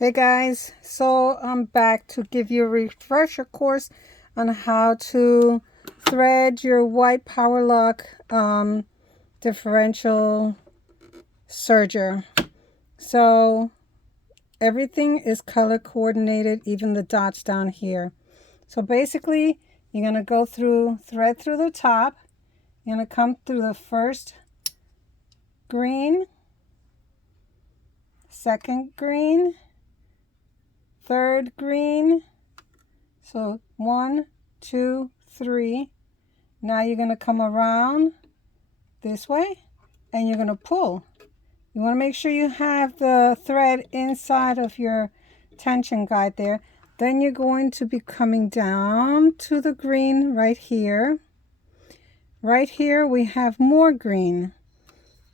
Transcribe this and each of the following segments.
Hey guys, so I'm back to give you a refresher course on how to thread your white power lock differential serger. So everything is color coordinated, even the dots down here. So basically you're going to go through, thread through the top. You're going to come through the first green, second green, third green. So 1, 2, 3. Now you're going to come around this way and you're going to pull. You want to make sure you have the thread inside of your tension guide there. Then you're going to be coming down to the green right here. Right here we have more green.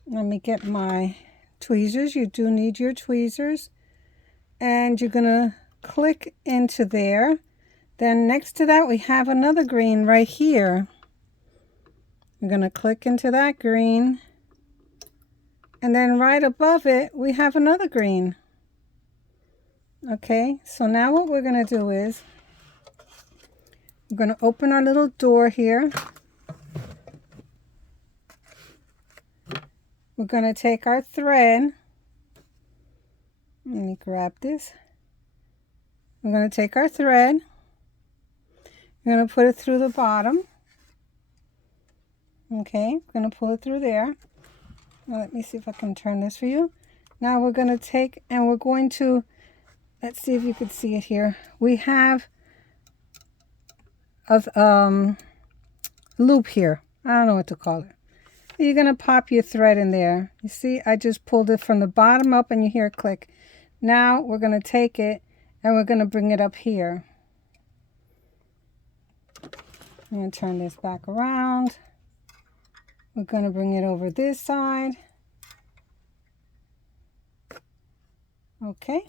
Let me get my tweezers. You do need your tweezers. And you're going to click into there. Then next to that we have another green right here. I'm going to click into that green. And then right above it, we have another green. Okay, so now what we're going to do is we're going to open our little door here. We're going to take our thread. Let me grab this. We're going to take our thread. We're going to put it through the bottom. Okay, we're going to pull it through there. Now, let me see if I can turn this for you. Now we're going to take and we're going to, let's see if you could see it here. We have a loop here. I don't know what to call it. You're going to pop your thread in there. You see, I just pulled it from the bottom up and you hear a click. Now we're going to take it and we're going to bring it up here. I'm going to turn this back around. We're going to bring it over this side. Okay.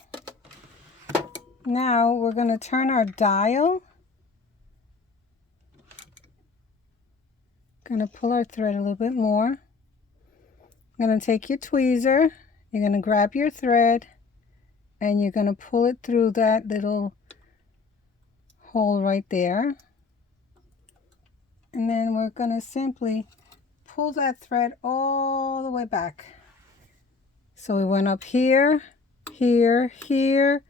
Now we're going to turn our dial. Going to pull our thread a little bit more. I'm going to take your tweezer. You're going to grab your thread and you're going to pull it through that little hole right there. And then we're going to simply pull that thread all the way back. So we went up here, here, here,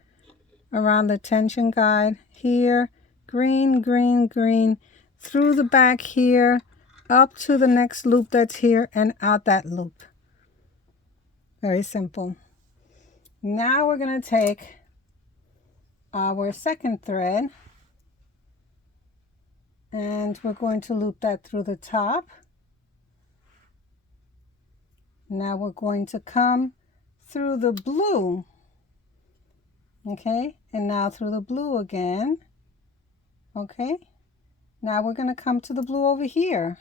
around the tension guide, here, green, green, green, through the back here, up to the next loop that's here, and out that loop. Very simple. Now we're going to take our second thread and we're going to loop that through the top. Now we're going to come through the blue. Okay, and now through the blue again. Okay, now we're going to come to the blue over here.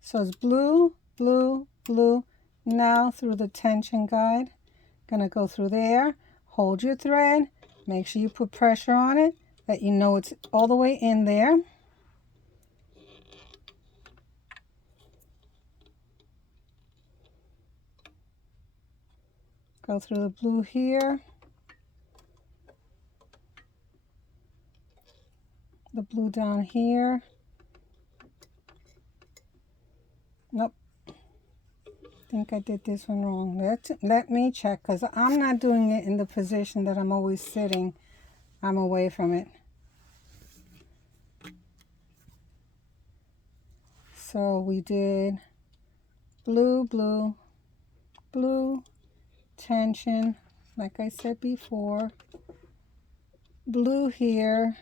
So it's blue, blue, blue. Now through the tension guide. Going to go through there. Hold your thread. Make sure you put pressure on it, that you know it's all the way in there. Go through the blue here. The blue down here. Nope. I think I did this one wrong. Let me check, because I'm not doing it in the position that I'm always sitting. I'm away from it. So we did blue, blue, blue, tension, like I said before, blue here,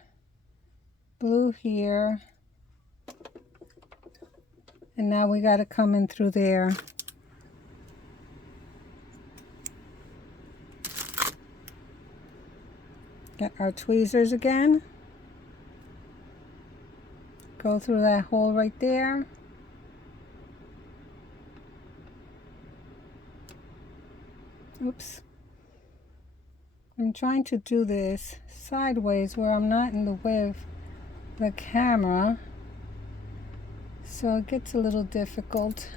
blue here, and now we got to come in through there. Get our tweezers again. Go through that hole right there. Oops. I'm trying to do this sideways where I'm not in the way of the camera. So it gets a little difficult.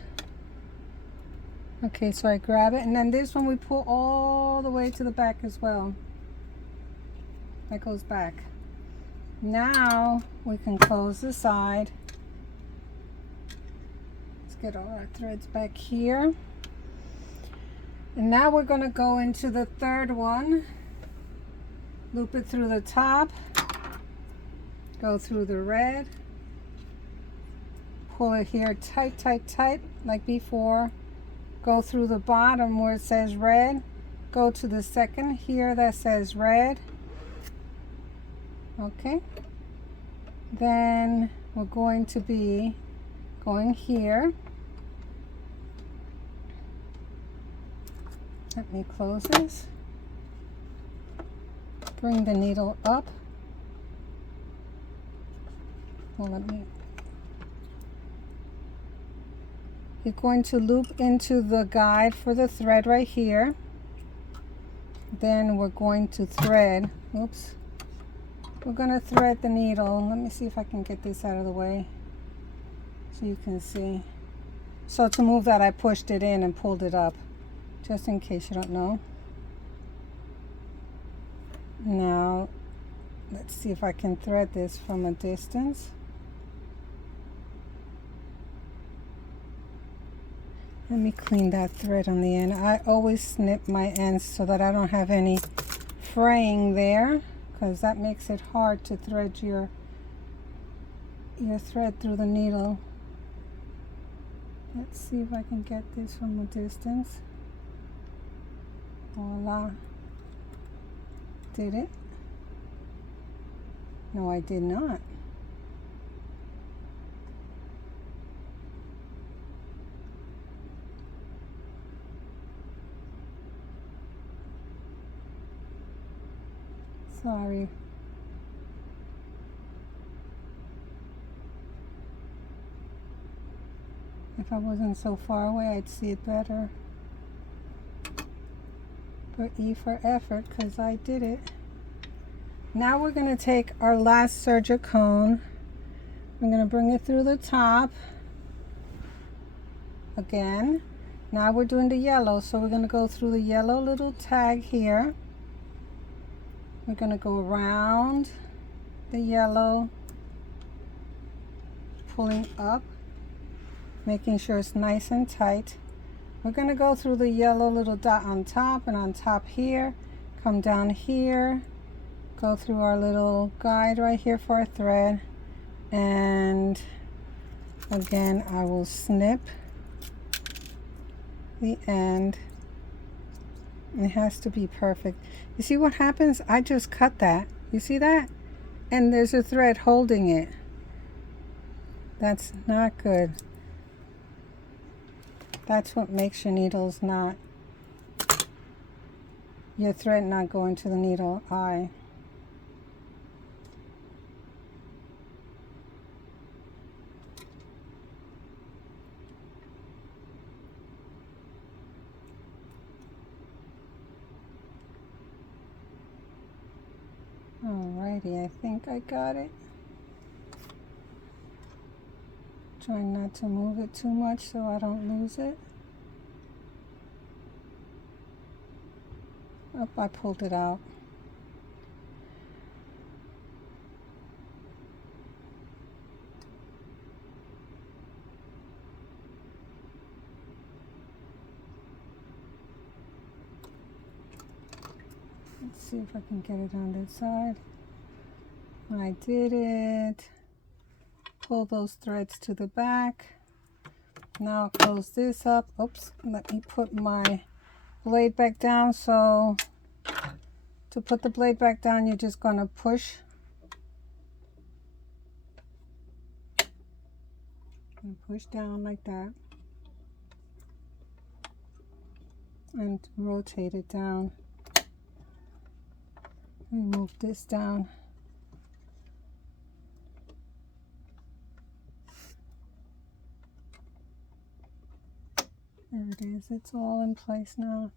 Okay, so I grab it, and then this one we pull all the way to the back as well. that goes back. Now we can close the side. Let's get all our threads back here. And now we're going to go into the third one. Loop it through the top. Go through the red. Pull it here tight, tight, tight like before. Go through the bottom where it says red. Go to the second here that says red. Okay. Then we're going to be going here. Let me close this. Bring the needle up. Well, you're going to loop into the guide for the thread right here. Then we're going to thread. Oops. We're going to thread the needle. Let me see if I can get this out of the way so you can see. So to move that, I pushed it in and pulled it up, just in case you don't know. Now, let's see if I can thread this from a distance. Let me clean that thread on the end. I always snip my ends so that I don't have any fraying there, because that makes it hard to thread your thread through the needle. Let's see if I can get this from a distance. Voila. Did it? No, I did not. Sorry. If I wasn't so far away, I'd see it better. But E for effort, because I did it. Now we're going to take our last serger cone. I'm going to bring it through the top. Again. Now we're doing the yellow, so we're going to go through the yellow little tag here. We're going to go around the yellow, pulling up, making sure it's nice and tight. We're going to go through the yellow little dot on top and on top here, come down here, go through our little guide right here for our thread, and again I will snip the end. It has to be perfect. You see what happens? I just cut that. You see that? And there's a thread holding it. That's not good. That's what makes your needles not, your thread not go into the needle eye. Alrighty, I think I got it. Trying not to move it too much so I don't lose it. Oh, I pulled it out. Let's see if I can get it on this side. I did it. Pull those threads to the back. Now I'll close this up. Oops, let me put my blade back down. So to put the blade back down, you're just going to push and push down like that and rotate it down. Move this down. There it is. It's all in place now.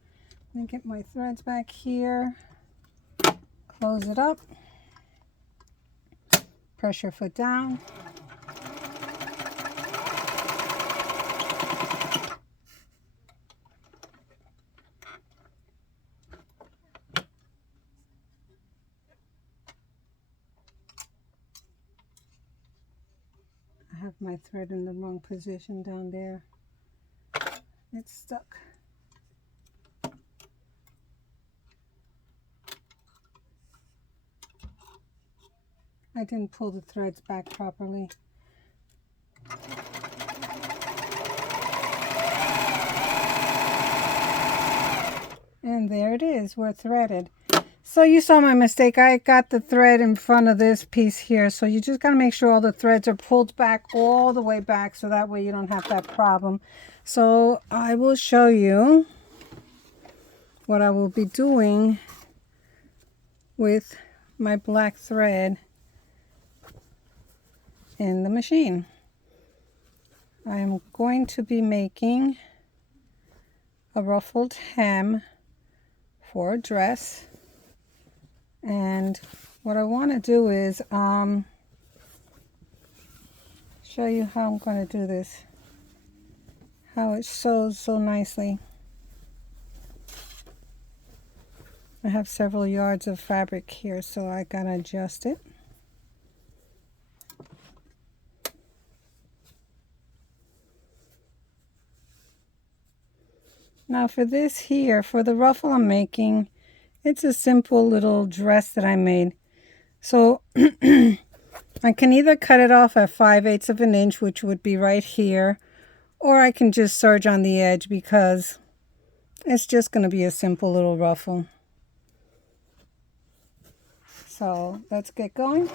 Let me get my threads back here. Close it up. Press your foot down. my thread in the wrong position down there. It's stuck. I didn't pull the threads back properly. And there it is, we're threaded. So you saw my mistake. I got the thread in front of this piece here. So you just got to make sure all the threads are pulled back all the way back, so that way you don't have that problem. So I will show you what I will be doing with my black thread in the machine. I am going to be making a ruffled hem for a dress, and what I want to do is show you how I'm going to do this, how it sews so nicely. I have several yards of fabric here, so I gotta adjust it. Now for this here, for the ruffle I'm making, it's a simple little dress that I made. So I can either cut it off at 5/8 of an inch, which would be right here, or I can just serge on the edge because it's just going to be a simple little ruffle. So let's get going.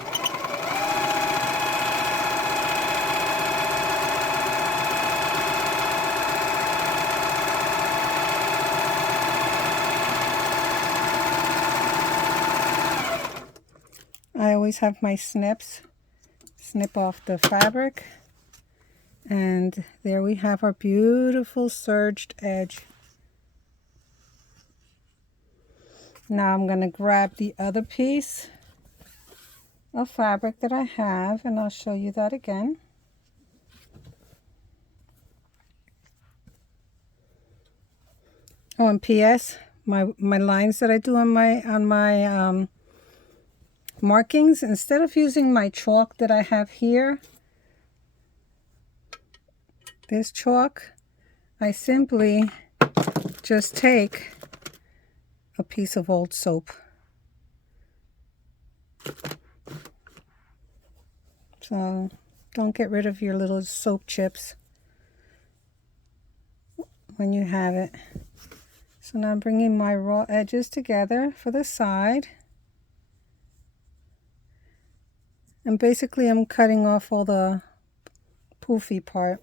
I always have my snips, snip off the fabric, and there we have our beautiful serged edge. Now I'm going to grab the other piece of fabric that I have, and I'll show you that again. Oh, and P.S. my lines that I do on my markings, instead of using my chalk that I have here, this chalk, I simply just take a piece of old soap. So don't get rid of your little soap chips when you have it. So now I'm bringing my raw edges together for the side. And basically I'm cutting off all the poofy part.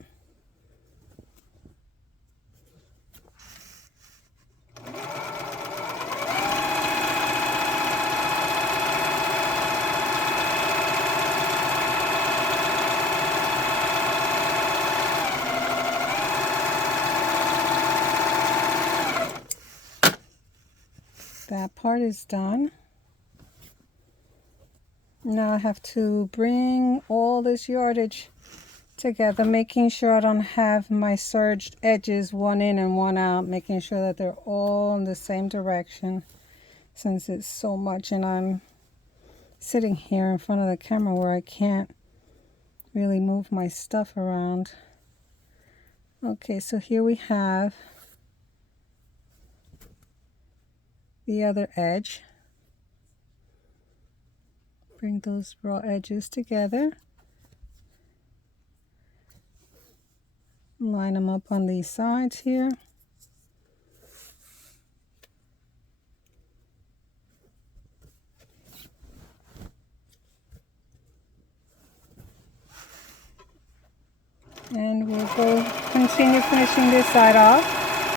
That part is done. Now I have to bring all this yardage together, making sure I don't have my serged edges one in and one out, making sure that they're all in the same direction, since it's so much and I'm sitting here in front of the camera where I can't really move my stuff around. Okay, so here we have the other edge. Bring those raw edges together. Line them up on these sides here. And we'll go continue finishing this side off.